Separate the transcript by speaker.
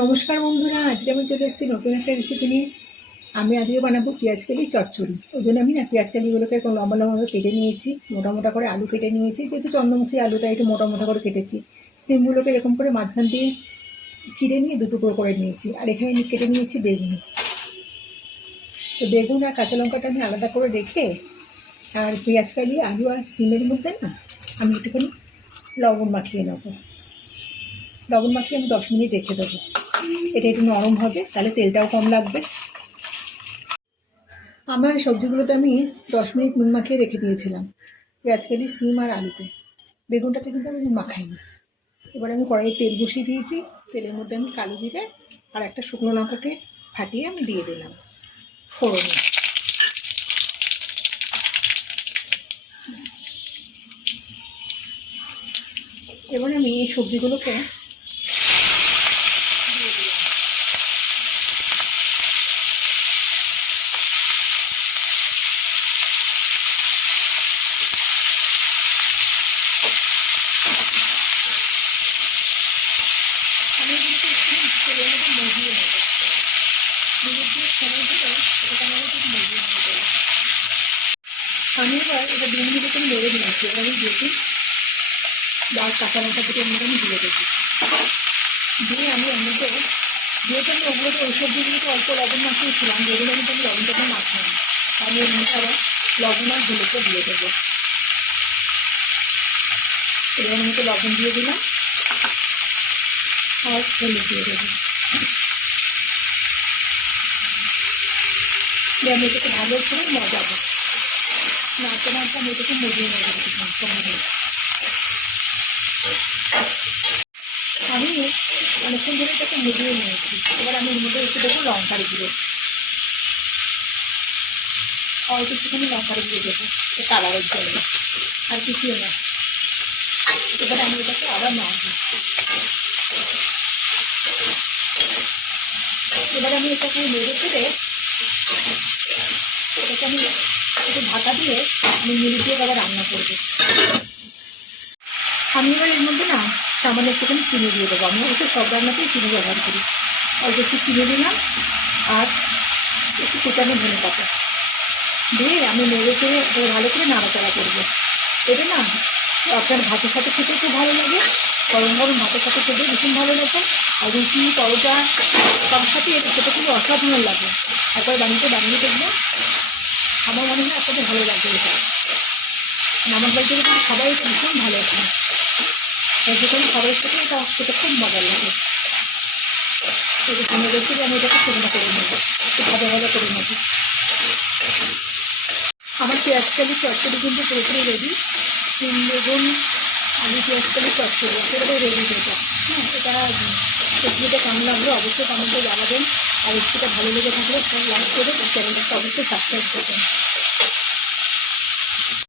Speaker 1: নমস্কার বন্ধুরা, আজকে আমি চলে এসেছি নতুন একটা রেসিপি নিয়ে। আমি আজকে বানাবো পেঁয়াজ কালি চচ্চড়ি। ওই জন্য আমি না পেঁয়াজ কালিগুলোকে এরকম লম্বা লম্বা করে কেটে নিয়েছি, মোটা মোটা করে আলু কেটে নিয়েছি। যেহেতু চন্দ্রমুখী আলু, তাই একটু মোটা মোটা করে কেটেছি। সিমগুলোকে এরকম করে মাঝখান দিয়ে চিড়ে নিয়ে দু টুকরো করে নিয়েছি। আর এখানে আমি কেটে নিয়েছি বেগুন। তো বেগুন আর কাঁচা লঙ্কাটা আমি আলাদা করে রেখে, আর পেঁয়াজ কালি, আলু আর সিমের মধ্যে না আমি একটুখানি লবণ মাখিয়ে নেব। লবণ মাখিয়ে আমি দশ মিনিট রেখে দেবো। এটা একটু নরম হবে, তাহলে তেলটাও কম লাগবে। আমার সবজিগুলোতে আমি দশ মিনিট নুন মাখিয়ে রেখে দিয়েছিলাম। পেঁয়াজ কালি সিম আর আলুতে। বেগুনটাতে কিন্তু আমি মাখাইনি। এবার আমি কড়াইয়ে তেল বসিয়ে দিয়েছি। তেলের মধ্যে আমি কালো জিরে আর একটা শুকনো লঙ্কাকে ফাটিয়ে আমি দিয়ে দিলাম। ফোড়নে। এবার আমি এই সবজিগুলোকে মধ্যে মজিয়ে নেব মিনিট দিয়ে সময় দিলে এটা আমার একটু মজিয়ে নেব আমি এবার এটা দু মিনিট একটু নেড়ে নিয়েছি এবার আমি দেখি ডাল কাঁচা লঙ্কা থেকে এমনি আমি দিয়ে দেবো দিয়ে আমি মধ্যে যেহেতু আমি ওগুলোতে ওই সবজিগুলোতে অল্প লবণ মাখিয়েছিলাম যেগুলো কিন্তু আমি লবণটাকে মাখাই আমি মধ্যে আবার লবণ আর হলুদটা দিয়ে দেবো এবার আমি একটু লবণ দিয়ে দিলাম আর হলুদ দিয়ে দেবো। দিয়ে আমি ভালো করে মজাবো নাড়তে নাড়তে আমি এটাকে মজিয়ে নেব কিছুক্ষণ আমি অনেকক্ষণ ধরে এটাকে মজিয়ে নিয়েছি। এবার আমি এর মধ্যে একটু দেবো লঙ্কার গুঁড়ো অল্প একটুখানি লঙ্কার গুঁড়ো দেবো। কালারের জন্য। আর কিছুই না। এবার আমি এটাকে আবার নাড়বো। এবার আমি এটাকে নেড়ে চেড়ে এটাকে আমি একটু ঢাকা দিয়ে আমি মিনিট দিয়ে আবার রান্না করব। আমি এবার এর মধ্যে না সামান্য একটুখানি চিনি দিয়ে দেবো। আমি অবশ্যই সব রান্নাতেই চিনি ব্যবহার করি। অল্প একটু চিনি দিলাম আর একটু কুচানো ধনে পাতা। দিয়ে আমি নেড়ে চেড়ে এবার ভালো করে নাড়াচাড়া করব। এটা না আপনার ভাতের সাথে খেতে খুব ভালো লাগে। গরম গরম ভাতের সাথে খেতে ভীষণ ভালো লাগে। আর রুটি, পরোটা, সব সাথে এটা খেতে খুব অসাধারণ লাগে। একবার বাড়িতে বানিয়ে দেখব। আমার মনে হয় আপনাদের ভালো লাগবে এটা। আমার বাড়িতে কিন্তু সবাই এটা ভীষণ ভালো খায় আর যে কোনো খাবারের সাথে এটা খেতে খুব মজার লাগে। এটা নেড়ে চেড়ে আমি এটাকে শুকনো করে নেব। ভাজা ভাজা করে নেব। আমার পেঁয়াজ কালি চচ্চড়ি কিন্তু পুরোপুরি রেডি তিন বেগুন আলু পেঁয়াজ চপ করব একেবারে রেডি এটা হ্যাঁ এটা সবজিটা কেমন লাগল অবশ্যই কমেন্টে জানাবেন। আর রেসিপিটা ভালো লেগে থাকলে লাইক করে চ্যানেলটা অবশ্যই সাবস্ক্রাইব করবেন।